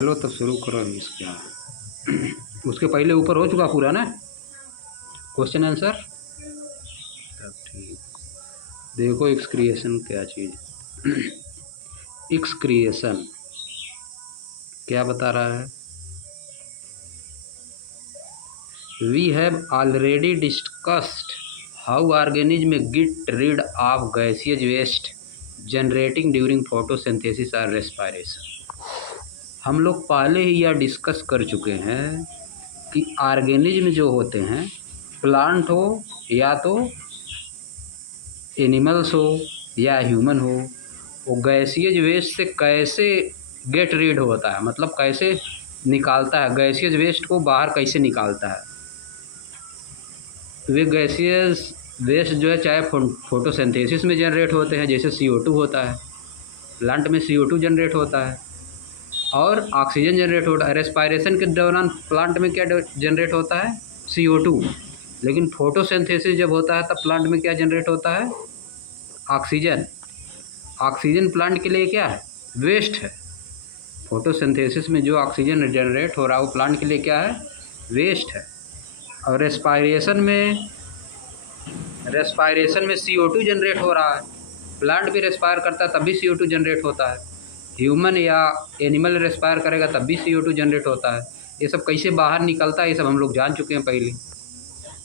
चलो तब शुरू करो अभी इसका। उसके पहले ऊपर हो चुका पूरा ना क्वेश्चन आंसर। तब ठीक। देखो एक्स क्रिएशन क्या चीज़। एक्स क्रिएशन क्या बता रहा है। We have already discussed how organism get rid of gaseous waste generating during photosynthesis और रेस्पिरेशन। हम लोग पहले ही यह डिस्कस कर चुके हैं कि ऑर्गेनिज्म जो होते हैं, प्लांट हो या तो एनिमल्स हो या ह्यूमन हो, वो गैसियस वेस्ट से कैसे गेट रीड होता है, मतलब कैसे निकालता है, गैसियस वेस्ट को बाहर कैसे निकालता है। वे गैसियस वेस्ट जो है चाहे फोटोसिंथेसिस में जनरेट होते हैं, जैसे CO2 होता है, प्लांट में CO2 जनरेट होता है और ऑक्सीजन जनरेट होता है। रेस्पायरेशन के दौरान प्लांट में क्या जनरेट होता है, CO2। लेकिन फोटोसिंथेसिस जब होता है तब प्लांट में क्या जनरेट होता है, ऑक्सीजन। ऑक्सीजन प्लांट के लिए क्या है, वेस्ट है। फोटोसिंथेसिस में जो ऑक्सीजन जनरेट हो रहा है वो प्लांट के लिए क्या है, वेस्ट है। और रेस्पायरेशन में CO2 जनरेट हो रहा है, प्लांट भी रेस्पायर करता है तब भी CO2 जनरेट होता है। ह्यूमन या एनिमल रेस्पायर करेगा तब भी CO2 जनरेट होता है। ये सब कैसे बाहर निकलता है ये सब हम लोग जान चुके हैं पहले।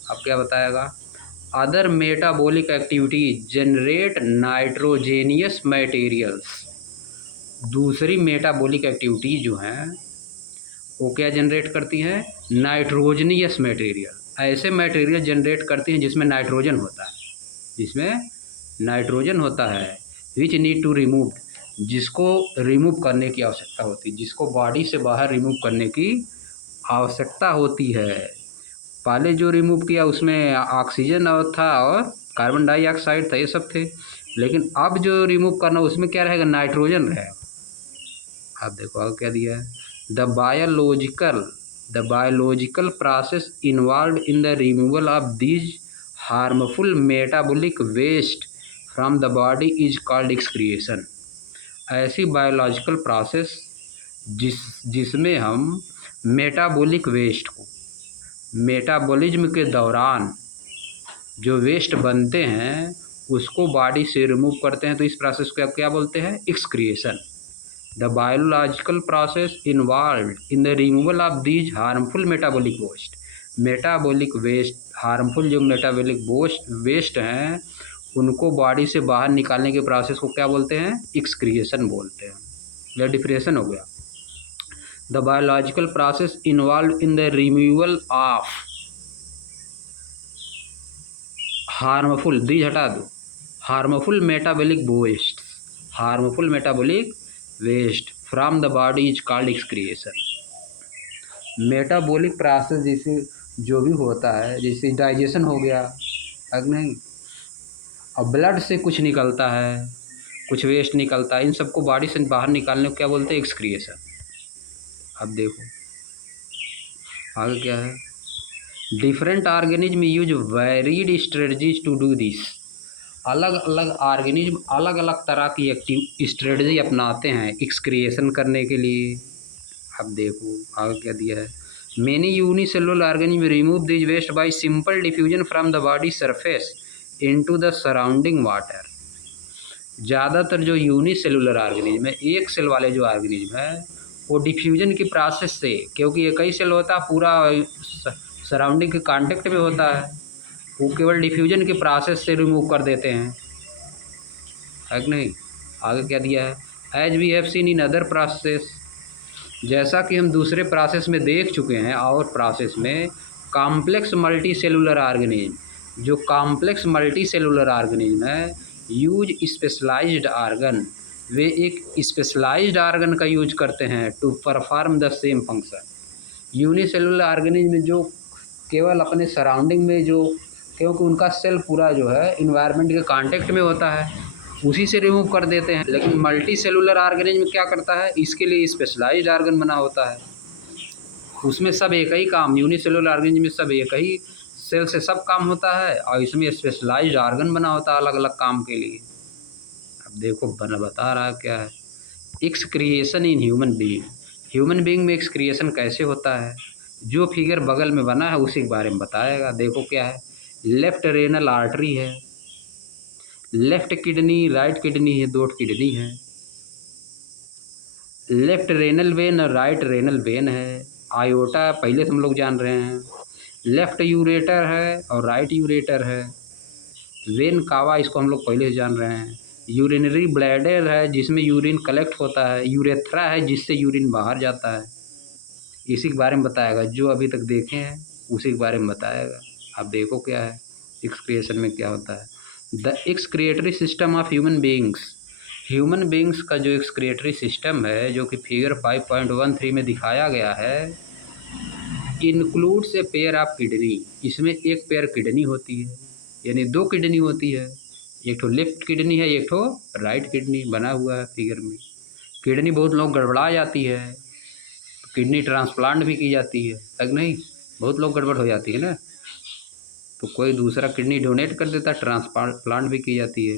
अब क्या बताएगा, other metabolic activities generate nitrogenous materials. दूसरी मेटाबॉलिक एक्टिविटीज जो हैं वो क्या जनरेट करती हैं, नाइट्रोजनियस मटेरियल। ऐसे मटेरियल जनरेट करती हैं जिसमें नाइट्रोजन होता है, विच नीड टू रिमूव, जिसको रिमूव करने की आवश्यकता होती है, जिसको बॉडी से बाहर रिमूव करने की आवश्यकता होती है। पहले जो रिमूव किया उसमें ऑक्सीजन और था और कार्बन डाइऑक्साइड था, ये सब थे। लेकिन अब जो रिमूव करना उसमें क्या रहेगा, नाइट्रोजन रहेगा। अब देखो अब क्या दिया है, the biological process involve in the removal of these harmful metabolic waste from the body is called excretion. ऐसी बायोलॉजिकल प्रोसेस जिसमें हम मेटाबॉलिक वेस्ट को, मेटाबॉलिज्म के दौरान जो वेस्ट बनते हैं उसको बॉडी से रिमूव करते हैं, तो इस प्रोसेस को क्या बोलते हैं, excretion. The biological process involve in the removal of these harmful metabolic waste. Metabolic waste, harmful जो मेटाबॉलिक वेस्ट हैं उनको बॉडी से बाहर निकालने के प्रोसेस को क्या बोलते हैं, एक्सक्रिएशन बोलते हैं। यह डिफरेंशिएशन हो गया। The biological process involve in the removal of harmful, these हटा दो, harmful metabolic waste from the body is called excretion. Metabolic process जैसे जो भी होता है, जैसे डाइजेशन हो गया, अगर नहीं, अब ब्लड से कुछ निकलता है, कुछ वेस्ट निकलता है, इन सबको बॉडी से बाहर निकालने को क्या बोलते हैं, एक्सक्रिएशन। अब देखो आगे क्या है, different organism use varied strategies to do this. अलग अलग ऑर्गेनिज्म अलग अलग तरह की स्ट्रेटजी अपनाते हैं एक्सक्रिएशन करने के लिए। अब देखो आगे क्या दिया है, many unicellular organism remove this waste by simple diffusion from the body surface into the surrounding water. ज़्यादातर जो यूनिसेलुलर ऑर्गेनिज्म है, एक सेल वाले जो ऑर्गेनिज्म है, वो डिफ्यूजन की प्रोसेस से, क्योंकि एक ही सेल होता है पूरा सराउंडिंग के कांटेक्ट में होता है, वो केवल डिफ्यूजन के प्रोसेस से रिमूव कर देते हैं, है कि नहीं। आगे क्या दिया है, as we have seen in other process, जैसा कि हम दूसरे प्रोसेस में देख चुके हैं, और प्रोसेस में कॉम्प्लेक्स मल्टी सेलुलर ऑर्गेनिज्म, जो कॉम्प्लेक्स मल्टी सेलुलर ऑर्गेनिज्म है, यूज स्पेशलाइज्ड ऑर्गन, वे एक स्पेशलाइज्ड ऑर्गन का यूज करते हैं to perform the same function. Unicellular organism जो केवल अपने सराउंडिंग में, जो क्योंकि उनका सेल पूरा जो है इन्वायरमेंट के कांटेक्ट में होता है, उसी से रिमूव कर देते हैं। लेकिन मल्टी सेलुलर ऑर्गेनिज्म क्या करता है, इसके लिए स्पेशलाइज्ड ऑर्गन बना होता है, उसमें सब एक ही काम, यूनिसेलुलर ऑर्गेनिज्म में सब एक ही सेल से सब काम होता है, और इसमें स्पेशलाइज्ड ऑर्गन बना होता है अलग अलग काम के लिए। अब देखो बता रहा है क्या है, excretion in human being, human being में एक्सक्रिएशन कैसे होता है, जो फिगर बगल में बना है उसी के बारे में बताएगा। देखो क्या है, लेफ्ट रेनल आर्टरी है, लेफ्ट किडनी, राइट किडनी है, दो किडनी है, लेफ्ट रेनल वेन और राइट रेनल वेन है, आयोटा पहले से हम लोग जान रहे हैं, लेफ्ट यूरेटर है और राइट यूरेटर है, वेन कावा इसको हम लोग पहले से जान रहे हैं, यूरिनरी ब्लैडर है जिसमें यूरिन कलेक्ट होता है, यूरेथ्रा है जिससे यूरिन बाहर जाता है। इसी के बारे में बताएगा, जो अभी तक देखे हैं उसी के बारे में बताएगा। आप देखो क्या है एक्सक्रिएशन में क्या होता है। The excretory system of human beings, human beings का जो एक्सक्रिएटरी सिस्टम है जो कि फिगर 5.13 में दिखाया गया है, includes a pair of kidney, इसमें एक पेयर किडनी होती है, यानी दो किडनी होती है, एक ठो लेफ्ट किडनी है, एक ठो राइट किडनी बना हुआ है फिगर में। किडनी बहुत लोग गड़बड़ा जाती है, किडनी ट्रांसप्लांट भी की जाती है, तक नहीं, बहुत लोग गड़बड़ हो जाती है ना, तो कोई दूसरा किडनी डोनेट कर देता, ट्रांसप्लांट भी की जाती है।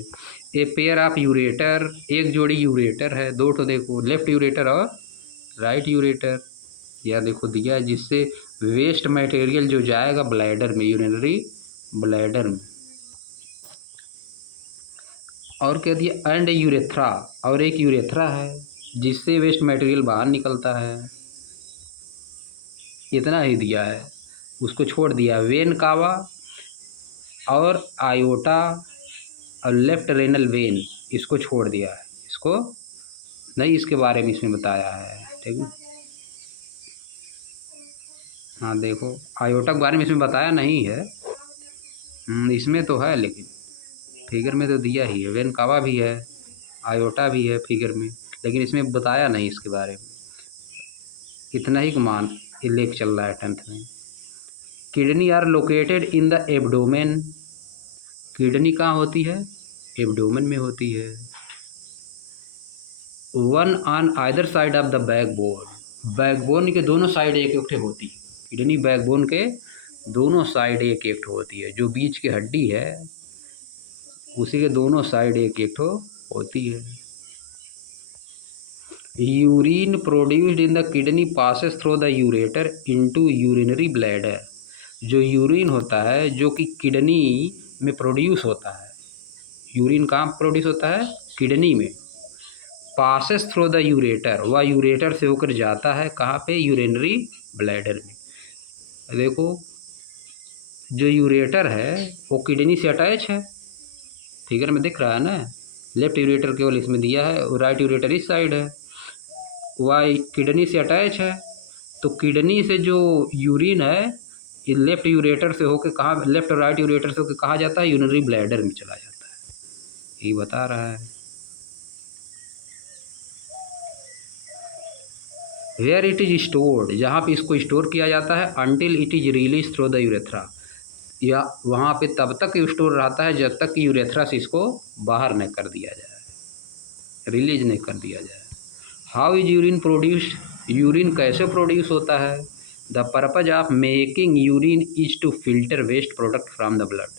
ए पेयर ऑफ यूरेटर, एक जोड़ी यूरेटर है, दो ठो देखो, लेफ्ट यूरेटर और राइट यूरेटर, या देखो दिया है, जिससे वेस्ट मटेरियल जो जाएगा ब्लैडर में, यूरिनरी ब्लैडर में। और क्या दिया, एंड यूरेथ्रा, और एक यूरेथ्रा है जिससे वेस्ट मटेरियल बाहर निकलता है। इतना ही दिया है, उसको छोड़ दिया, वेन कावा और आयोटा और लेफ्ट रेनल वेन, इसको छोड़ दिया है, इसको नहीं, इसके बारे में इसमें बताया है, ठीक है। हाँ देखो, आयोटा के बारे में इसमें बताया नहीं है, इसमें तो है, लेकिन फिगर में तो दिया ही है, वेन कावा भी है, आयोटा भी है फिगर में, लेकिन इसमें बताया नहीं इसके बारे में। इतना ही मान लेके चल रहा है 10th में। Kidney are located in the abdomen, kidney कहाँ होती है, एब्डोमेन में होती है। One on either side of the backbone, backbone के दोनों साइड एक एक होती है, किडनी बैकबोन के दोनों साइड एक एक होती है, जो बीच की हड्डी है उसी के दोनों साइड एक एक होती है। Urine produced in the kidney passes through the ureter into urinary bladder, जो यूरिन होता है जो कि किडनी में प्रोड्यूस होता है, यूरिन कहाँ प्रोड्यूस होता है, किडनी में, पासेस थ्रू द यूरेटर, वह यूरेटर से होकर जाता है कहाँ पे, यूरिनरी ब्लैडर में। देखो जो यूरेटर है वो किडनी से अटैच है, फिगर में दिख रहा है ना, लेफ्ट यूरेटर केवल इसमें दिया है और राइट यूरेटर इस साइड है, वह किडनी से अटैच है। तो किडनी से जो यूरिन है ये लेफ्ट यूरेटर से होकर कहाँ, लेफ्ट और राइट यूरेटर से होकर कहाँ जाता है, यूरिनरी ब्लैडर में चला जाता है, ये बता रहा है। वेयर इट इज स्टोर्ड, जहाँ पे इसको स्टोर किया जाता है, until it is release through the urethra, या वहाँ पे तब तक स्टोर रहता है जब तक कि यूरेथ्रा से इसको बाहर नहीं कर दिया जाए, रिलीज नहीं कर दिया जाए। How is urine produced, urine कैसे प्रोड्यूस होता है, the purpose of making urine is to filter waste product from the blood,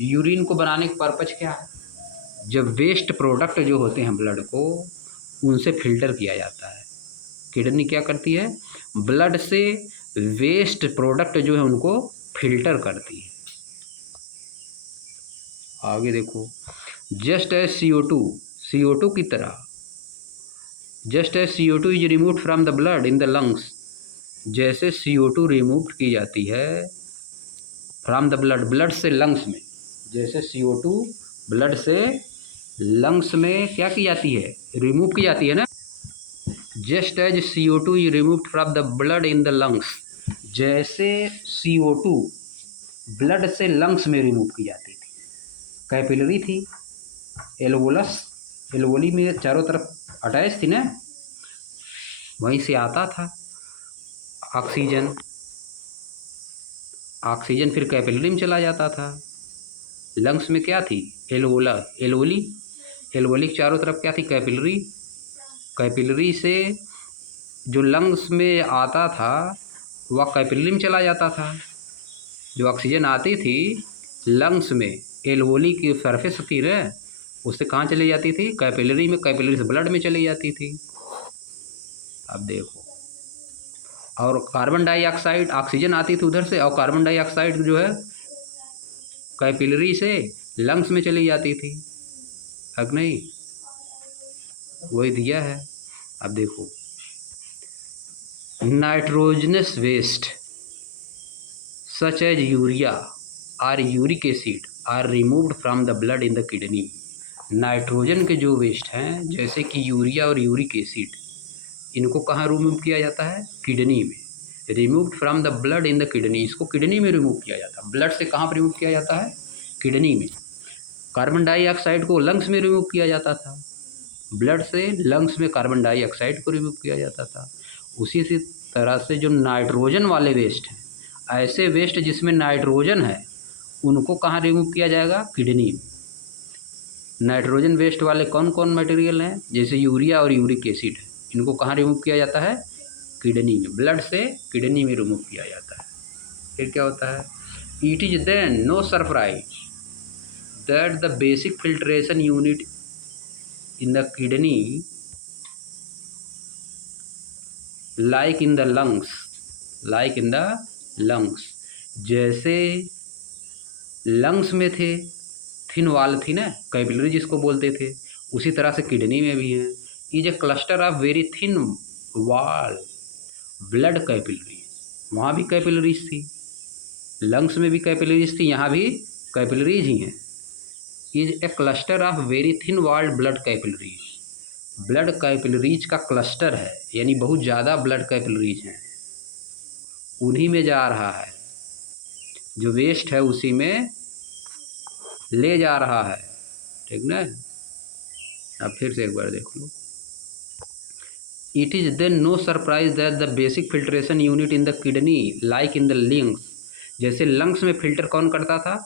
urine को बनाने का पर्पज क्या है, जब वेस्ट प्रोडक्ट जो होते हैं ब्लड को उनसे फिल्टर किया जाता है, किडनी क्या करती है, ब्लड से वेस्ट प्रोडक्ट जो है उनको फिल्टर करती है। आगे देखो, जस्ट एज CO2 की तरह, just as CO2 is removed from the blood in the lungs, जैसे CO2 रिमूव की जाती है फ्रॉम द ब्लड, ब्लड से लंग्स में, जैसे CO2 ब्लड से लंग्स में क्या की जाती है, रिमूव की जाती है ना, just as CO2 is removed from the blood in the lungs, जैसे CO2 ब्लड से लंग्स में रिमूव की जाती थी, कैपिलरी थी, एल्वोलस, एल्वोली में चारों तरफ अटैच थी ना, वहीं से आता था ऑक्सीजन, ऑक्सीजन फिर कैपिलरी में चला जाता था। लंग्स में क्या थी, एल्वोला, एल्वोली, एल्वोली के चारों तरफ क्या थी, कैपिलरी, कैपिलरी से जो लंग्स में आता था वह कैपिलरी में चला जाता था, जो ऑक्सीजन आती थी लंग्स में एल्वोली की सरफेस थी ना, उससे कहाँ चली जाती थी, कैपिलरी में, कैपिलरी से ब्लड में चली जाती थी। अब देखो और कार्बन डाइऑक्साइड, ऑक्सीजन आती थी उधर से, और कार्बन डाइऑक्साइड जो है कैपिलरी से लंग्स में चली जाती थी, है नहीं? वही दिया है। अब देखो, nitrogenous waste such as urea और uric acid are removed from the blood in the kidney. Nitrogen के जो वेस्ट हैं जैसे कि यूरिया और यूरिक एसिड, इनको कहाँ रिमूव किया जाता है? किडनी में। Removed from the blood in the kidney, इसको किडनी में रिमूव किया जाता है। ब्लड से कहाँ पर रिमूव किया जाता है? किडनी में। कार्बन डाइऑक्साइड को लंग्स में रिमूव किया जाता था, ब्लड से लंग्स में कार्बन डाइऑक्साइड को रिमूव किया जाता था। उसी सी तरह से जो नाइट्रोजन वाले वेस्ट हैं, ऐसे वेस्ट जिसमें नाइट्रोजन है, उनको कहाँ रिमूव किया जाएगा? किडनी में। नाइट्रोजन वेस्ट वाले कौन कौन मटेरियल हैं? जैसे यूरिया और यूरिक एसिड है, इनको कहाँ रिमूव किया जाता है? किडनी में। ब्लड से किडनी में रिमूव किया जाता है। फिर क्या होता है? It is then no surprise that the basic filtration unit in the kidney like in the lungs, जैसे लंग्स में थे, थिन वाल थी ना, कैपिलरी जिसको बोलते थे, उसी तरह से किडनी में भी है। Is a cluster of very thin वाल ब्लड कैपिलरी, वहाँ भी कैपिलरीज थी, लंग्स में भी कैपिलरीज थी, यहाँ भी कैपिलरीज ही हैं। Is a cluster of very thin walled blood capillaries, blood capillaries का क्लस्टर है, यानी बहुत ज़्यादा ब्लड कैपिलरीज हैं, उन्हीं में जा रहा है, जो वेस्ट है उसी में ले जा रहा है, ठीक ना? अब फिर से एक बार देख लो। It is then no surprise that the basic filtration unit in the kidney like in the lungs, जैसे लंग्स में फिल्टर कौन करता था?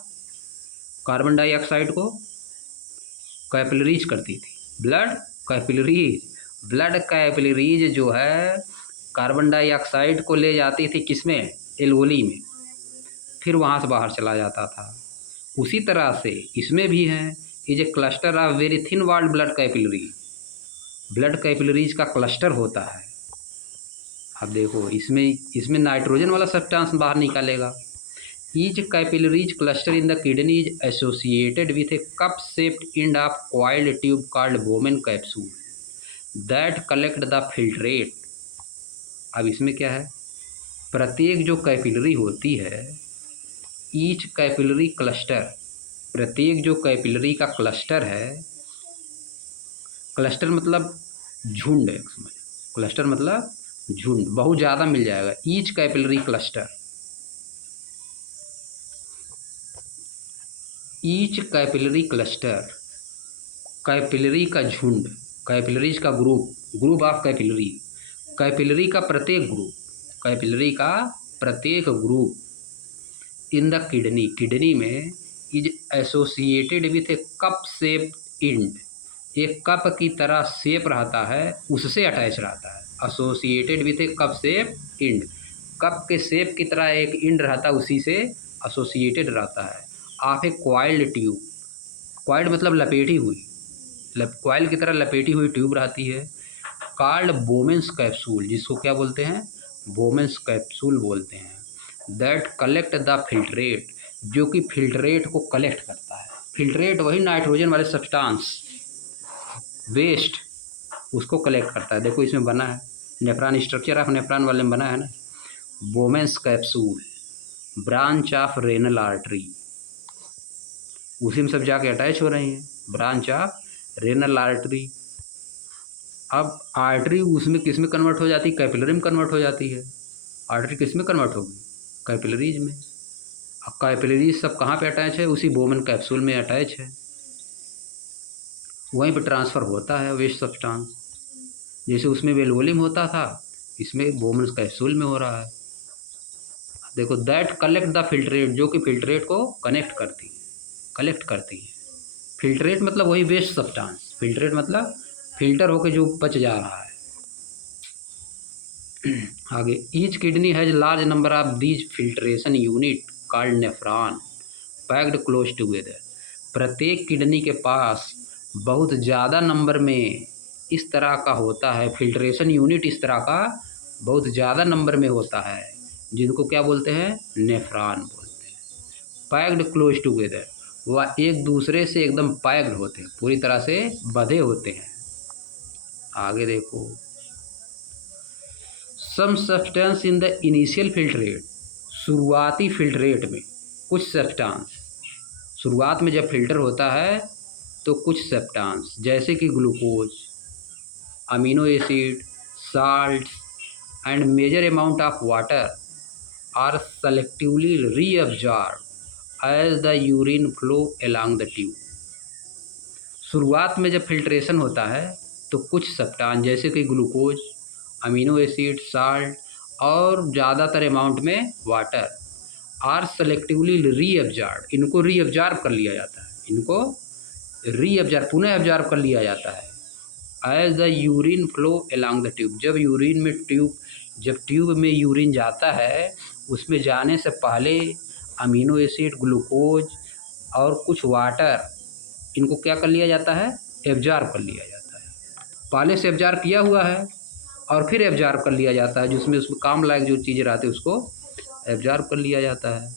कार्बन डाइऑक्साइड को कैपिलरीज करती थी, ब्लड कैपिलरीज जो है कार्बन डाइऑक्साइड को ले जाती थी किसमें? एल्वोली में, फिर वहाँ से बाहर चला जाता था। उसी तरह से इसमें भी है, is a cluster of very thin walled blood capillary, blood capillaries का क्लस्टर होता है। अब देखो, इसमें नाइट्रोजन वाला सब्सटेंस बाहर निकालेगा। Each capillaries cluster in the kidney is associated with a cup shaped end of coiled tube called Bowman capsule that collect the filtrate. अब इसमें क्या है? प्रत्येक जो कैपिलरी होती है, ईच कैपिलरी क्लस्टर, प्रत्येक जो कैपिलरी का क्लस्टर है, क्लस्टर मतलब झुंड है, क्लस्टर मतलब झुंड, बहुत ज़्यादा मिल जाएगा। Each capillary cluster, each capillary cluster, capillary का झुंड, कैपिलरीज का ग्रुप ऑफ कैपिलरी, कैपिलरी का प्रत्येक ग्रुप, कैपिलरी का प्रत्येक group in the kidney, kidney में is associated with a cup shape end, एक कप की तरह शेप रहता है, उससे अटैच रहता है। Associated with a cup shape end, cup के शेप की तरह एक एंड रहता है, उसी से एसोसिएटेड रहता है। Of A coiled tube, coiled मतलब लपेटी हुई, कॉइल की तरह लपेटी हुई ट्यूब रहती है, कॉल्ड बोमेन्स कैप्सूल, जिसको क्या बोलते हैं? बोमेन्स कैप्सूल बोलते हैं। दैट कलेक्ट द फिल्ट्रेट, जो कि फिल्ट्रेट को कलेक्ट करता है। फिल्ट्रेट वही नाइट्रोजन वाले सब्सटेंस वेस्ट, उसको कलेक्ट करता है। देखो इसमें बना है नेफ्रॉन, स्ट्रक्चर ऑफ नेफ्रॉन वाले में बना है ना, Bowman's capsule, branch of renal artery, उसी में सब जाके अटैच हो रही हैं, ब्रांच ऑफ रेनल आर्टरी। अब आर्टरी उसमें किस में कन्वर्ट हो जाती है? कैपिलरी में कन्वर्ट हो जाती है। आर्टरी किस में कन्वर्ट होगी? कैपिलरीज में। अब कैपिलरीज सब कहाँ पे अटैच है? उसी बोमेन कैप्सूल में अटैच है, वहीं पे ट्रांसफ़र होता है वेस्ट सब्सटेंस। जैसे उसमें वेलवोलिम होता था, इसमें बोमेन कैप्सूल में हो रहा है। देखो, दैट कलेक्ट द फिल्ट्रेट, जो कि फिल्ट्रेट को कलेक्ट करती है। फिल्ट्रेट मतलब वही वेस्ट सब्सटेंस, फिल्ट्रेट मतलब फिल्टर होकर जो बच जा रहा है। आगे, each kidney has large number of these filtration unit called nephron packed close together, प्रत्येक किडनी के पास बहुत ज़्यादा नंबर में इस तरह का होता है फिल्ट्रेशन यूनिट, इस तरह का बहुत ज़्यादा नंबर में होता है, जिनको क्या बोलते हैं, नेफ्रॉन बोलते हैं। पैक्ड क्लोज टुगेदर, वह एक दूसरे से एकदम पैक्ड होते हैं, पूरी तरह से बंधे होते हैं। आगे देखो, some substance in the initial filtrate, शुरुआती फिल्ट्रेट में कुछ सब्सटेंस, शुरुआत में जब फिल्टर होता है तो कुछ सब्सटेंस जैसे कि glucose, amino acid, salt and major amount of water are selectively reabsorb as the urine flow along the tube. शुरुआत में जब फिल्ट्रेशन होता है तो कुछ सब्सटेंस जैसे कि ग्लूकोज, अमीनो एसिड, साल्ट और ज़्यादातर अमाउंट में वाटर आर सेलेक्टिवली रीअब्जॉर्ब, इनको रीअब्जॉर्ब कर लिया जाता है, इनको रीअब्जॉर्ब, पुनः अब्जॉर्ब कर लिया जाता है as the urine flow along the tube. जब यूरिन में जब ट्यूब में यूरिन जाता है, उसमें जाने से पहले अमीनो एसिड, ग्लूकोज और कुछ वाटर, इनको क्या कर लिया जाता है, एब्जॉर्ब कर लिया जाता है। पहले से एब्जॉर्ब किया हुआ है और फिर एब्जॉर्ब कर लिया जाता है, जिसमें उसमें काम लायक जो चीज़ें रहती है उसको एब्जॉर्ब कर लिया जाता है।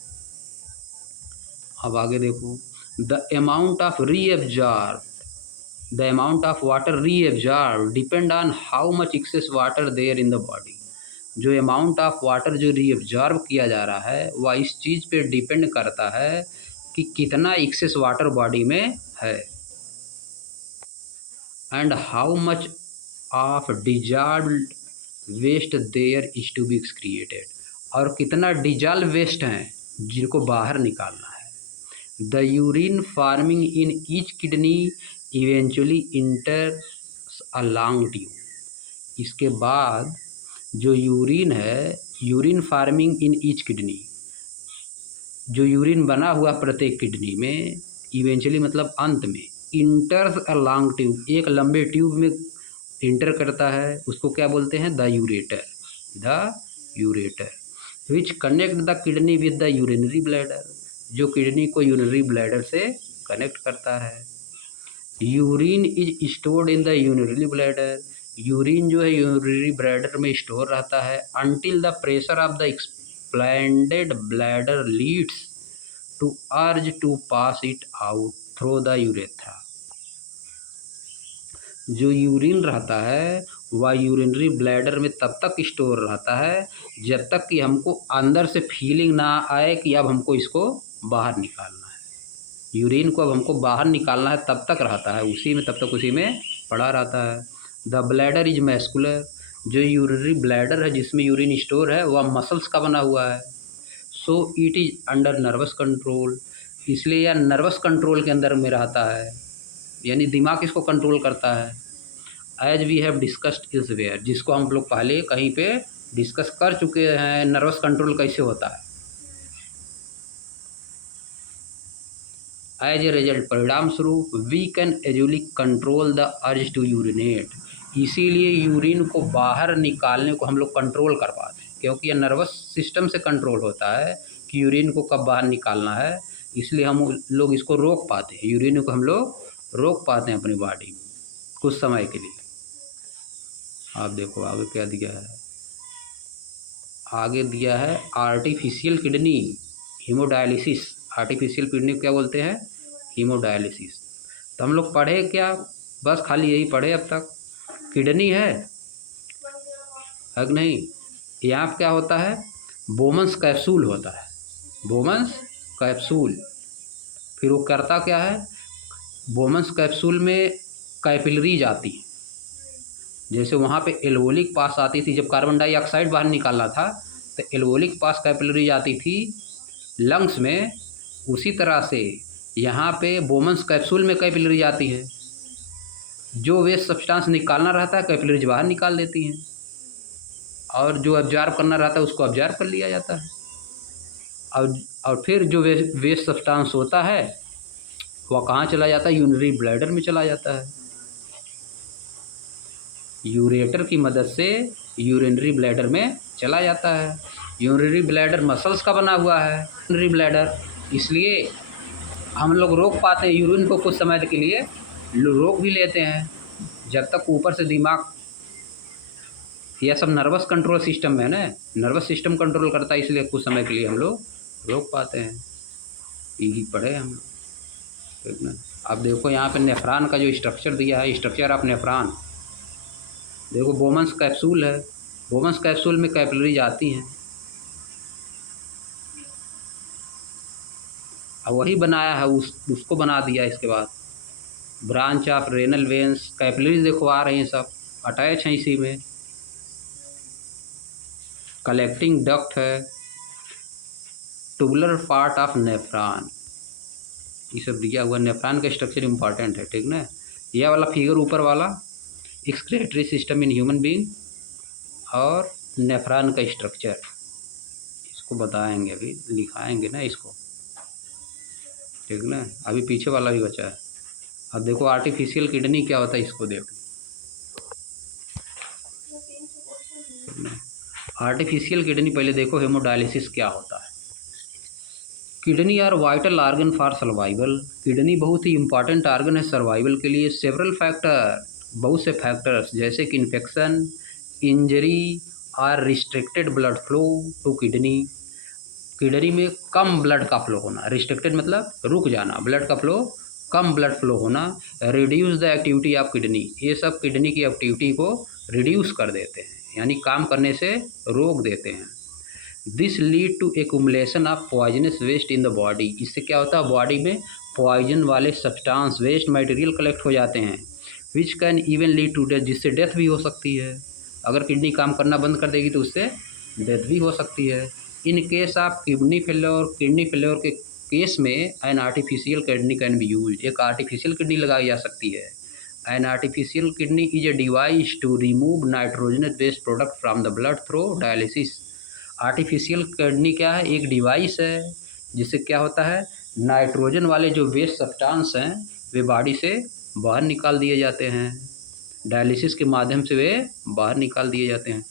अब आगे देखो, the amount of reabsorb, the amount of water reabsorb depend on how much excess water there in the body. जो अमाउंट ऑफ वाटर जो रीअब्जॉर्ब किया जा रहा है वह इस चीज़ पे डिपेंड करता है कि कितना एक्सेस वाटर बॉडी में है, and how much of dissolved waste there is to be excreted, और कितना डिजॉल्व वेस्ट हैं जिनको बाहर निकालना है। The urine forming in each kidney eventually enters a long tube. इसके बाद जो यूरिन है, urine forming in each kidney, जो यूरिन बना हुआ प्रत्येक किडनी में, इवेंचुअली मतलब अंत में, इंटर्स अ लॉन्ग ट्यूब, एक लंबे ट्यूब में इंटर करता है, उसको क्या बोलते हैं, the ureter, the ureter which connect the kidney with the urinary bladder, जो किडनी को यूरिनरी ब्लैडर से कनेक्ट करता है। Urine is stored in the urinary bladder, urine जो है यूरिनरी ब्लैडर में स्टोर रहता है until the pressure of the expanded bladder leads to urge to pass it out through the urethra. जो urine रहता है वह यूरिनरी ब्लैडर में तब तक स्टोर रहता है जब तक कि हमको अंदर से फीलिंग ना आए कि अब हमको इसको बाहर निकालना है। यूरिन को अब हमको बाहर निकालना है तब तक रहता है उसी में, तब तक उसी में पड़ा रहता है। द ब्लैडर इज मैस्कुलर, जो यूरिनरी ब्लैडर है जिसमें यूरिन स्टोर है वह मसल्स का बना हुआ है। So it is under nervous control, इसलिए यह नर्वस कंट्रोल के अंदर में रहता है, यानी दिमाग इसको कंट्रोल करता है। एज वी हैव डिस्कस्ड इल्सवेयर, जिसको हम लोग पहले कहीं पे डिस्कस कर चुके हैं, नर्वस कंट्रोल कैसे होता है। एज ए रिजल्ट, परिणाम स्वरूप, we can usually control the urge to urinate, इसीलिए यूरिन को बाहर निकालने को हम लोग कंट्रोल कर पाते हैं, क्योंकि यह नर्वस सिस्टम से कंट्रोल होता है कि यूरिन को कब बाहर निकालना है, इसलिए हम लोग इसको रोक पाते हैं, यूरिन को हम लोग रोक पाते हैं अपनी बॉडी में कुछ समय के लिए। आप देखो आगे क्या दिया है, आगे दिया है artificial kidney haemodialysis. Artificial kidney क्या बोलते हैं, हीमोडायलिसिस। तो हम लोग पढ़े क्या, बस खाली यही पढ़े अब तक, किडनी है कि नहीं, यहाँ क्या होता है, बोमन्स कैप्सूल होता है, बोमन्स कैप्सूल। फिर वो करता क्या है, बोमन्स कैप्सूल में कैपिलरीज आती है, जैसे वहाँ पे एल्वोलिक पास आती थी जब कार्बन डाइऑक्साइड बाहर निकालना था तो एल्वोलिक पास कैपिलरीज आती थी लंग्स में, उसी तरह से यहाँ पे बोमन्स कैप्सूल में कैपिलरीज आती है, जो वेस्ट सब्सटेंस निकालना रहता है कैपिलरीज बाहर निकाल देती हैं, और जो ऑब्जर्व करना रहता है उसको ऑब्जर्व कर लिया जाता है। और फिर जो वेस्ट सब्सटेंस होता है वह कहाँ चला जाता है, यूरिनरी ब्लैडर में चला जाता है। यूरेटर की मदद से यूरिनरी ब्लैडर में चला जाता है। यूरिनरी ब्लैडर मसल्स का बना हुआ है, यूरिनरी ब्लैडर, इसलिए हम लोग रोक पाते हैं यूरिन को, कुछ समय के लिए रोक भी लेते हैं जब तक ऊपर से दिमाग यह सब नर्वस कंट्रोल सिस्टम में है ना, नर्वस सिस्टम कंट्रोल करता है, इसलिए कुछ समय के लिए हम लोग रोक पाते हैं। यही पढ़े हम लोग, ठीक ना। अब देखो यहाँ पे नेफ्रॉन का जो स्ट्रक्चर दिया है, स्ट्रक्चर ऑफ नेफ्रॉन, देखो बोमन्स कैप्सूल है, बोमन्स कैप्सूल में कैपिलरीज आती हैं, अब वही बनाया है, उसको बना दिया। इसके बाद branch of renal veins, capillaries देखो आ रही हैं, सब अटैच हैं इसी में। कलेक्टिंग डक्ट है, ट्यूबुलर पार्ट ऑफ नेफ्रॉन, ये सब दिया हुआ। नेफ्रॉन का स्ट्रक्चर इंपॉर्टेंट है, ठीक ना। यह वाला फिगर ऊपर वाला excretory system in human being और नेफ्रॉन का स्ट्रक्चर, इसको बताएंगे, अभी लिखाएंगे ना इसको, ठीक ना। अभी पीछे वाला भी बचा है। अब देखो आर्टिफिशियल किडनी क्या होता है, इसको देखो। आर्टिफिशियल किडनी पहले देखो, हेमोडायलिसिस क्या होता है। Kidney are vital organ for survival, kidney बहुत ही इंपॉर्टेंट ऑर्गन है सर्वाइवल के लिए। सेवरल फैक्टर, बहुत से फैक्टर्स, जैसे कि infection, injury or restricted blood flow to kidney, kidney में कम ब्लड का फ्लो होना, रिस्ट्रिक्टेड मतलब रुक जाना, ब्लड का फ्लो, कम ब्लड फ्लो होना, reduce the activity of kidney, ये सब किडनी की एक्टिविटी को रिड्यूस कर देते हैं, यानी काम करने से रोक देते हैं। This lead to accumulation of poisonous waste in the body, इससे क्या होता है, बॉडी में पॉइजन वाले सब्सटेंस, वेस्ट मटेरियल कलेक्ट हो जाते हैं, which can even lead to death, जिससे डेथ भी हो सकती है। अगर किडनी काम करना बंद कर देगी तो उससे डेथ भी हो सकती है। In case of kidney failure के केस में an artificial kidney can be use, एक आर्टिफिशियल किडनी लगाई जा सकती है। An artificial kidney is a device to remove nitrogenous waste product from the blood through dialysis. Artificial kidney क्या है, एक डिवाइस है जिससे क्या होता है, नाइट्रोजन वाले जो वेस्ट सब्सटेंस हैं वे बॉडी से बाहर निकाल दिए जाते हैं, डायलिसिस के माध्यम से वे बाहर निकाल दिए जाते हैं।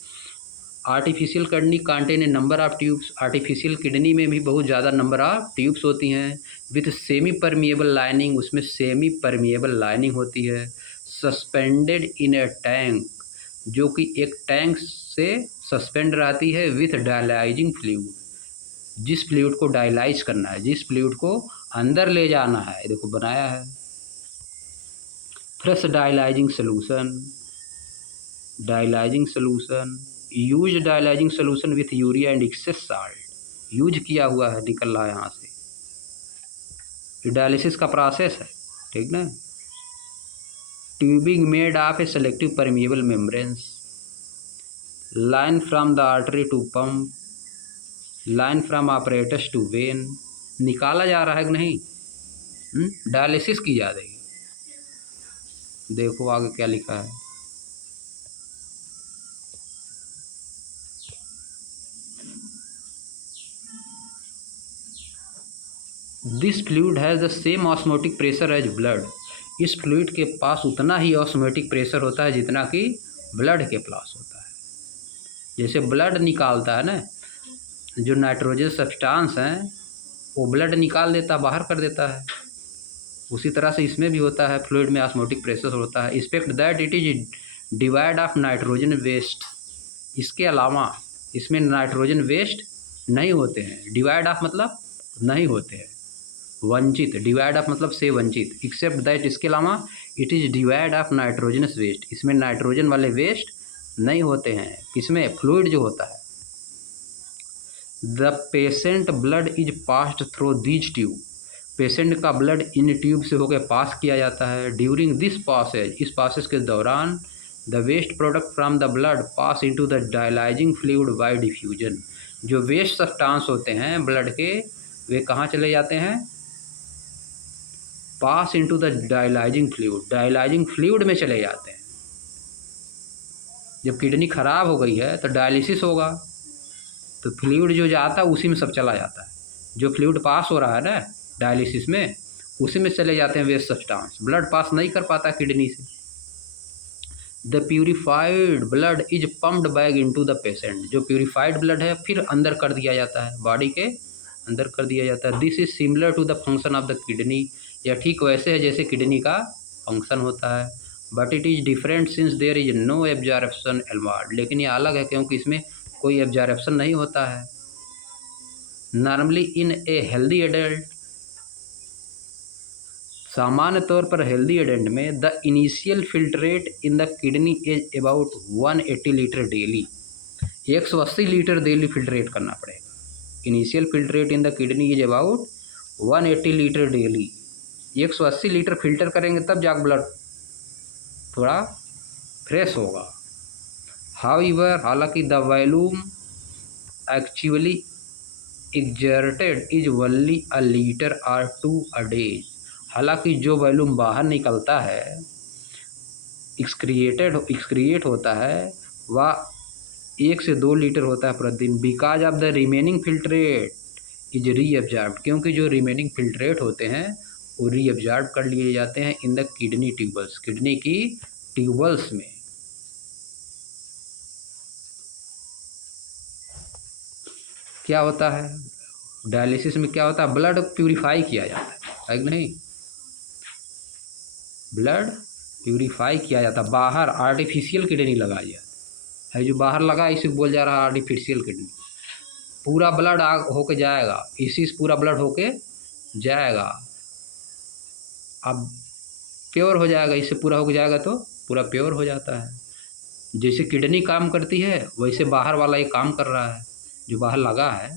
Artificial kidney contain a number of tubes, artificial kidney में भी बहुत ज़्यादा नंबर ऑफ ट्यूब्स होती हैं, विथ सेमी परमिएबल लाइनिंग, उसमें सेमी परमिएबल लाइनिंग होती है। सस्पेंडेड इन ए टैंक, जो कि एक टैंक से सस्पेंड रहती है, विथ डायलाइजिंग फ्लूइड, जिस फ्लूइड को डायलाइज करना है, जिस फ्लूइड को अंदर ले जाना है, देखो बनाया है। Fresh dialysing solution, dialysing solution, use dialysing solution with urea and excess salt, use किया हुआ है, निकल रहा है यहाँ से, डायलिसिस का प्रोसेस है, ठीक ना। Tubing made of a selective permeable membranes, line from the artery to pump, line from apparatus to vein, निकाला जा रहा है कि नहीं, डायलिसिस की जा रही है। देखो आगे क्या लिखा है, this fluid has the same osmotic pressure as blood, इस फ्लूइड के पास उतना ही ऑस्मोटिक प्रेशर होता है जितना कि ब्लड के पास होता है। जैसे ब्लड निकालता है ना, जो नाइट्रोजन सब्सटेंस हैं वो ब्लड निकाल देता, बाहर कर देता है, उसी तरह से इसमें भी होता है, फ्लूइड में ऑस्मोटिक प्रेशर होता है। Expect that it is devoid of nitrogen waste, इसके अलावा इसमें नाइट्रोजन वेस्ट नहीं होते हैं, डिवाइड ऑफ मतलब नहीं होते हैं, वंचित, डिवाइड ऑफ मतलब से वंचित, एक्सेप्ट दैट, इसके अलावा it is devoid of nitrogenous waste, इसमें नाइट्रोजन वाले वेस्ट नहीं होते हैं, किसमें, फ्लूइड जो होता है। The patient blood is passed through these tube, patient का ब्लड इन ट्यूब से होकर पास किया जाता है। ड्यूरिंग दिस पासेज, इस पासेज के दौरान the waste product from the blood pass into the dialysing fluid by diffusion, जो वेस्ट सब्सटेंस होते हैं ब्लड के वे कहाँ चले जाते हैं, पास into the dialysing fluid, dialysing fluid में चले जाते हैं। जब किडनी खराब हो गई है तो डायलिसिस होगा, तो फ्लूइड जो जाता है उसी में सब चला जाता है, जो फ्लूइड पास हो रहा है ना डायलिसिस में, उसी में चले जाते हैं वेस्ट सब्सटेंस, ब्लड पास नहीं कर पाता किडनी से। The purified blood is pumped back into the patient, जो प्यूरिफाइड ब्लड है फिर अंदर कर दिया जाता है, बॉडी के अंदर कर दिया जाता है। This is similar to the function of the kidney, यह ठीक वैसे है जैसे किडनी का फंक्शन होता है। But it is different since there is no absorption involved, लेकिन ये अलग है क्योंकि इसमें कोई एब्जॉर्प्शन नहीं होता है। Normally in a healthy adult, सामान्य तौर पर हेल्दी एडल्ट में the initial filtrate in the kidney is about 180 litre daily. 180 litre daily filtrate करना पड़ेगा। Initial filtrate in the kidney is about 180 litre daily. 180 litre filter करेंगे तब जाकर blood थोड़ा फ्रेश होगा। हाउएवर, हालांकि the volume actually exerted is only a litre और 2 a day. हालांकि जो वॉल्यूम बाहर निकलता है, एक्सक्रिएट होता है, वह 1 से 2 लीटर होता है प्रतिदिन। Because of the remaining filtrate is reabsorb, क्योंकि जो रिमेनिंग फिल्ट्रेट होते हैं वो रीअब्जॉर्ब कर लिए जाते हैं इन द किडनी ट्यूबल्स, किडनी की ट्यूबल्स में। क्या होता है डायलिसिस में, क्या होता है, ब्लड प्यूरिफाई किया जाता है कि नहीं, ब्लड प्यूरिफाई किया जाता है। बाहर आर्टिफिशियल किडनी लगाई जाती है, जो बाहर लगा इसे बोल जा रहा है आर्टिफिशियल किडनी। पूरा ब्लड होके जाएगा, इसी से पूरा ब्लड होके जाएगा, अब प्योर हो जाएगा, इससे पूरा होके जाएगा तो पूरा प्योर हो जाता है। जैसे किडनी काम करती है वैसे बाहर वाला ये काम कर रहा है, जो बाहर लगा है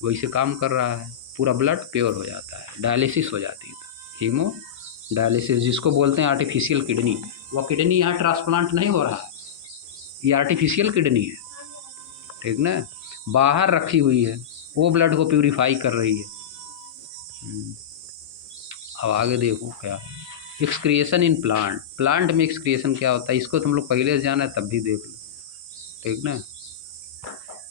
वैसे काम कर रहा है, पूरा ब्लड प्योर हो जाता है, डायलिसिस हो जाती है। हीमो डायलिसिस जिसको बोलते हैं आर्टिफिशियल किडनी, वह किडनी यहाँ ट्रांसप्लांट नहीं हो रहा है, ये आर्टिफिशियल किडनी है, ठीक ना, बाहर रखी हुई है, वो ब्लड को प्यूरिफाई कर रही है। अब आगे देखो क्या एक्सक्रिएशन इन प्लांट, प्लांट में एक्सक्रिएशन क्या होता है, इसको तो हम लोग पहले से जाना है तब भी देख लो, ठीक ना।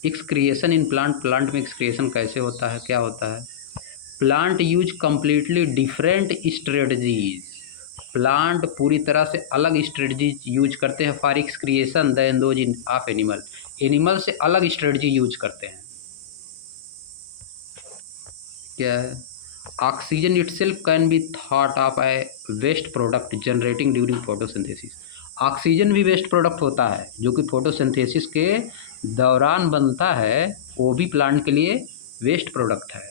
एक्सक्रिएशन इन प्लांट, प्लांट में एक्सक्रिएशन कैसे होता है, क्या होता है। Plant use completely different strategies, plant पूरी तरह से अलग स्ट्रेटजीज यूज करते हैं for excretion than those in of animal, animal से अलग स्ट्रेटजी यूज करते हैं। क्या है, oxygen itself can be thought of a waste product generating during photosynthesis, oxygen भी वेस्ट प्रोडक्ट होता है जो कि फोटोसिंथेसिस के दौरान बनता है, वो भी प्लांट के लिए वेस्ट प्रोडक्ट है।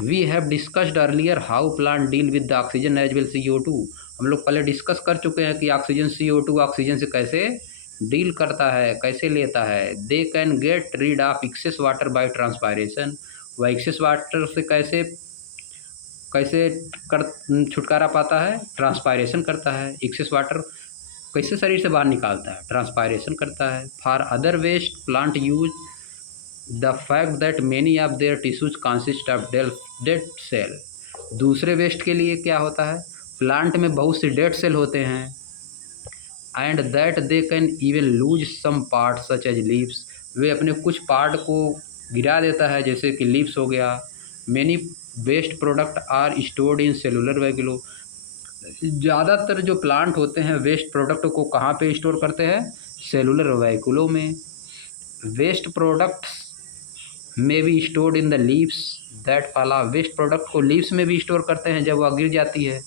We have discussed earlier how plant deal with the oxygen as well CO2, हम लोग पहले डिस्कस कर चुके हैं कि ऑक्सीजन CO2 ऑक्सीजन से कैसे डील करता है, कैसे लेता है। They can get rid of excess water bye transpiration, वह एक्सेस वाटर से कैसे कैसे कर छुटकारा पाता है, ट्रांसपायरेशन करता है। एक्सेस वाटर कैसे शरीर से बाहर निकालता है, ट्रांसपायरेशन करता है। For other waste plant use the fact that many of their tissues consist of dead cell, दूसरे वेस्ट के लिए क्या होता है, प्लांट में बहुत से डेड सेल होते हैं, and that they can even lose some part such as leaves, वे अपने कुछ पार्ट को गिरा देता है जैसे कि लीव्स हो गया। Many waste product are stored in cellular vacuole, ज़्यादातर जो प्लांट होते हैं वेस्ट प्रोडक्ट को कहाँ पे स्टोर करते हैं, सेलुलर वैक्यूलों में। वेस्ट प्रोडक्ट्स में भी stored in the leaves that fall, waste product को लीव्स में भी स्टोर करते हैं जब वह गिर जाती है।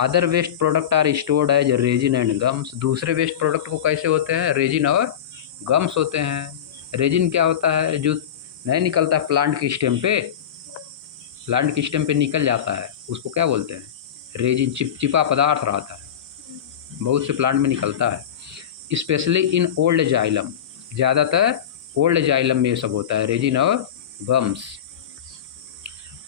Other waste product are stored as resin and gums, दूसरे वेस्ट प्रोडक्ट को कैसे होते हैं, रेजिन और गम्स होते हैं। रेजिन क्या होता है, जो नहीं निकलता है प्लांट की स्टेम पे, प्लांट की स्टेम पे निकल जाता है उसको क्या बोलते हैं, रेजिन, चिपचिपा पदार्थ रहता है, बहुत से प्लांट में निकलता है। स्पेशली इन ओल्ड जाइलम, ज़्यादातर ओल्ड जाइलम में ये सब होता है, रेजिन और gums.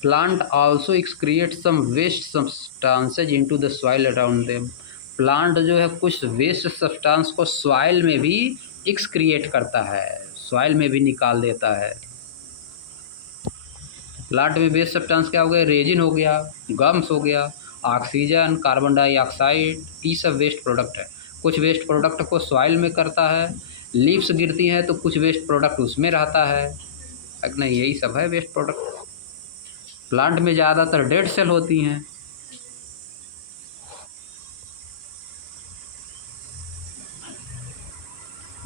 Plant also excrete some waste substances into the soil around them, plant जो है कुछ वेस्ट सब्सटेंस को सॉइल में भी एक्सक्रिएट करता है, सॉइल में भी निकाल देता है। प्लांट में वेस्ट सब्सटेंस क्या हो गया, रेजिन हो गया, गम्स हो गया, ऑक्सीजन, कार्बन डाइऑक्साइड, ये सब वेस्ट प्रोडक्ट है। कुछ वेस्ट प्रोडक्ट को सॉइल में करता है, लीव्स गिरती हैं तो कुछ वेस्ट प्रोडक्ट उसमें रहता है नहीं, यही सब है वेस्ट प्रोडक्ट। प्लांट में ज़्यादातर डेड सेल होती हैं।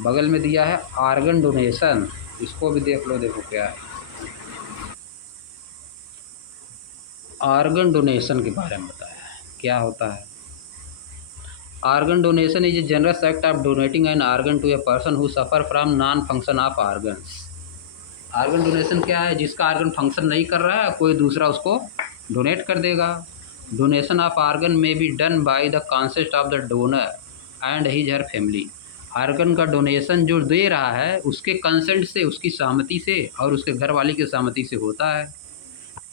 बगल में दिया है आर्गन डोनेशन, इसको भी देख लो, देखो क्या है। आर्गन डोनेशन के बारे में बताया है, क्या होता है। Organ donation is a generous act of donating an organ to a person who suffer from non-function of organs. Organ donation क्या है? जिसका ऑर्गन फंक्शन नहीं कर रहा है कोई दूसरा उसको डोनेट कर देगा। डोनेशन ऑफ ऑर्गन में be done by the consent of the donor and his her family. Organ का डोनेशन जो दे रहा है उसके कंसेंट से, उसकी सहमति से और उसके घर वाले की सहमति से होता है।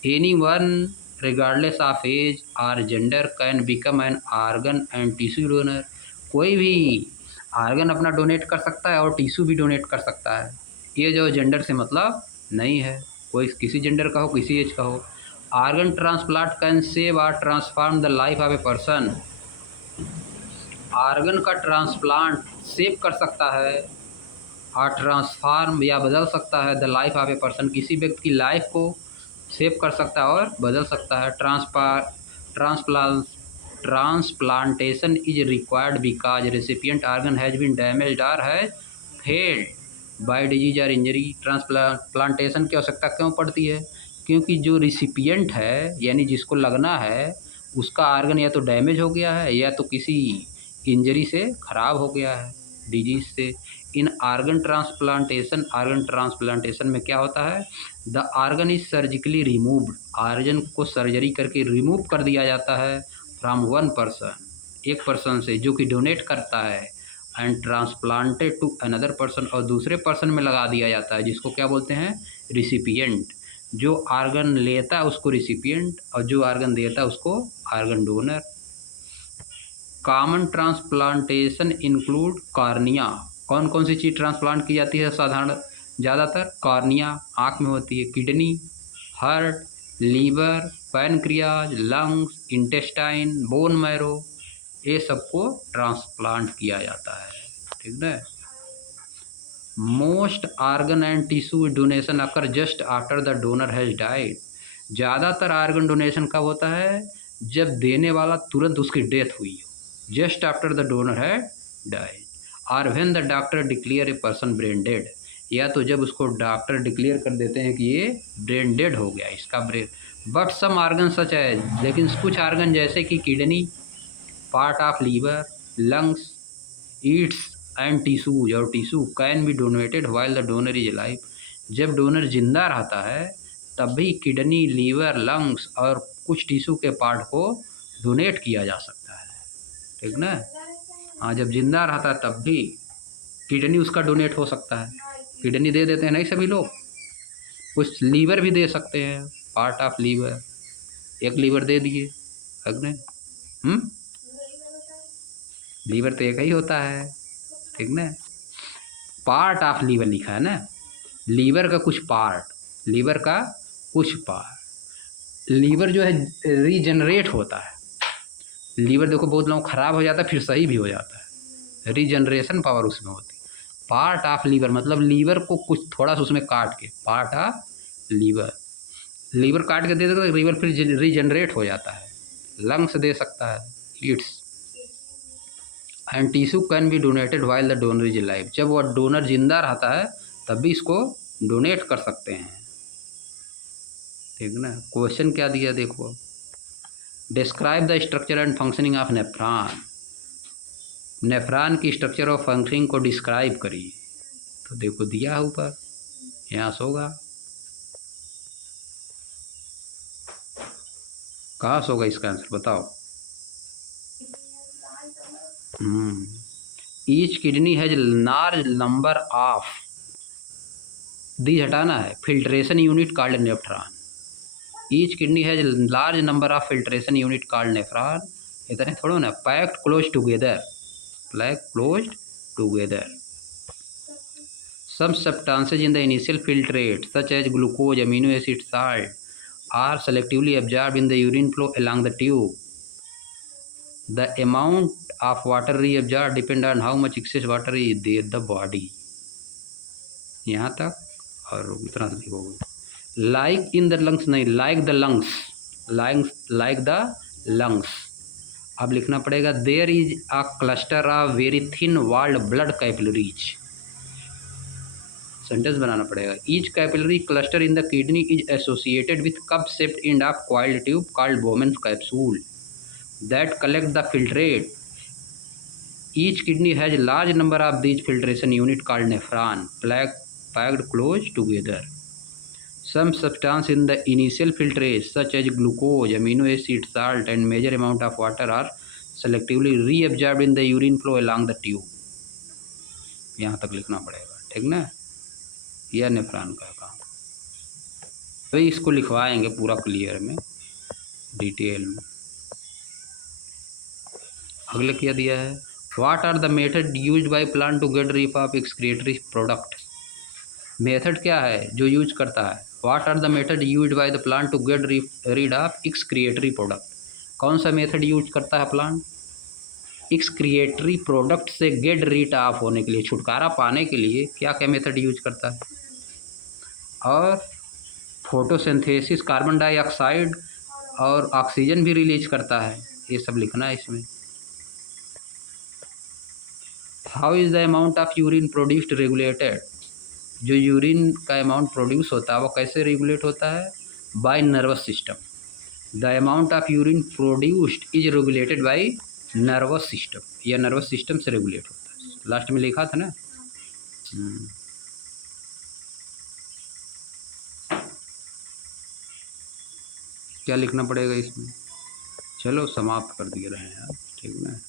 Any one regardless of age और gender can become an organ and tissue donor. कोई भी ऑर्गन अपना डोनेट कर सकता है और टिश्यू भी डोनेट कर सकता है। ये जो जेंडर से मतलब नहीं है, कोई किसी जेंडर का हो किसी एज का हो। ऑर्गन ट्रांसप्लांट कैन सेव और transform the life of a person. Organ का ट्रांसप्लांट सेव कर सकता है और ट्रांसफॉर्म या बदल सकता है the life of a person. किसी व्यक्ति की लाइफ को सेव कर सकता है और बदल सकता है। Transplantation is required because recipient organ has been damaged और हैज़ फेल्ड बाय डिजीज और इंजरी। ट्रांसप्लांटेशन की आवश्यकता क्यों पड़ती है? क्योंकि जो रिसिपिएंट है यानी जिसको लगना है उसका ऑर्गन या तो डैमेज हो गया है या तो किसी इंजरी से ख़राब हो गया है, डिजीज से। इन ऑर्गन ट्रांसप्लांटेशन में क्या होता है? The organ is surgically removed. Organ को सर्जरी करके रिमूव कर दिया जाता है फ्रॉम वन पर्सन, एक पर्सन से जो कि डोनेट करता है, and transplanted to another person, और दूसरे पर्सन में लगा दिया जाता है जिसको क्या बोलते हैं? रिसिपिएंट। जो ऑर्गन लेता है उसको रिसिपिएंट और जो ऑर्गन देता है उसको organ donor. Common transplantation include cornea. कौन कौन सी चीज़ ट्रांसप्लांट की जाती है साधारण? ज़्यादातर कॉर्निया आँख में होती है, kidney, heart, liver, pancreas, lungs, intestine, bone marrow, ये सबको ट्रांसप्लांट किया जाता है। ठीक है। Most organ and tissue donation occur just after the donor has died. ज़्यादातर ऑर्गन डोनेशन कब होता है? जब देने वाला तुरंत उसकी डेथ हुई हो, just after the donor had died, और when the doctor declare a person brain dead, या तो जब उसको डॉक्टर डिक्लेयर कर देते हैं कि ये ब्रेन डेड हो गया, इसका brain. But some organ such है, लेकिन कुछ ऑर्गन जैसे कि kidney, part of liver, lungs, hearts and tissues, और tissue can be donated while the donor is alive. जब डोनर जिंदा रहता है तब भी किडनी, लीवर, लंग्स और कुछ टिश्यू के पार्ट को डोनेट किया जा सकता है। ठीक ना? हाँ, जब जिंदा रहता है तब भी किडनी उसका डोनेट हो सकता है। किडनी दे देते हैं नहीं सभी लोग, कुछ लीवर भी दे सकते हैं, पार्ट ऑफ लीवर, एक लीवर दे दिए अगने। लीवर तो एक ही होता है। ठीक ना? पार्ट ऑफ लीवर लिखा है ना, लीवर का कुछ पार्ट, लीवर का कुछ पार्ट। लीवर जो है रीजनरेट होता है। लीवर देखो बहुत लोग ख़राब हो जाता है फिर सही भी हो जाता है, रीजनरेशन पावर उसमें होती है। पार्ट ऑफ लीवर मतलब लीवर को कुछ थोड़ा सा उसमें काट के, पार्ट ऑफ लीवर, लीवर काट के दे देते तो लीवर फिर रीजनरेट हो जाता है। लंग्स दे सकता है, लीड्स। And tissue can be donated while the donor is live. जब वह डोनर जिंदा रहता है तब भी इसको डोनेट कर सकते हैं। ठीक ना? क्वेश्चन क्या दिया देखो, describe the structure and functioning of nephron. Nephron की स्ट्रक्चर और फंक्शनिंग को डिस्क्राइब करिए। तो देखो दिया है ऊपर, यहाँ से होगा, कहाँ से होगा इसका आंसर बताओ। Each kidney has large number of, the हटाना है, filtration unit called nephron. Each kidney has large number of filtration unit called nephron. इतने थोड़ो ना, packed close together, some substances in the initial filtrate such as glucose, amino acid, salt are selectively absorbed in the urine flow along the tube. The amount of water reabsorbed depend on how much excess water is there in the body. यहाँ तक और इतना लिखोगे। Like in the lungs नहीं, like the lungs, like the lungs। अब लिखना पड़ेगा there is a cluster of very thin walled blood capillaries. Sentence बनाना पड़ेगा। Each capillary cluster in the kidney is associated with cup shaped end of coiled tube called Bowman capsule that collect the filtrate each kidney has large number of these filtration unit called nephron packed close together. Some substance in the initial filtrate such as glucose, amino acid, salt and major amount of water are selectively reabsorbed in the urine flow along the tube. यहाँ तक लिखना पड़ेगा, ठीक ना। यह nephron का काम। तो इसको लिखवाएंगे पूरा क्लियर में, डिटेल में। अगले क्या दिया है, what are the method used by plant to get rid of excretory product. Method क्या है जो यूज करता है, what are the method used by the plant to get rid of excretory product. कौन सा मेथड यूज करता है plant excretory product से गेट रीड ऑफ होने के लिए, छुटकारा पाने के लिए क्या क्या मेथड यूज करता है। और फोटोसिंथेसिस, कार्बन डाइऑक्साइड और ऑक्सीजन भी रिलीज करता है, ये सब लिखना है इसमें। How is the amount of urine produced regulated, जो यूरिन का अमाउंट प्रोड्यूस होता है वो कैसे रेगुलेट होता है, by nervous system. The amount of urine produced is regulated by nervous system, या नर्वस सिस्टम से रेगुलेट होता है, लास्ट में लिखा था ना। क्या लिखना पड़ेगा इसमें, चलो समाप्त कर दिए रहे हैं यार, ठीक ना।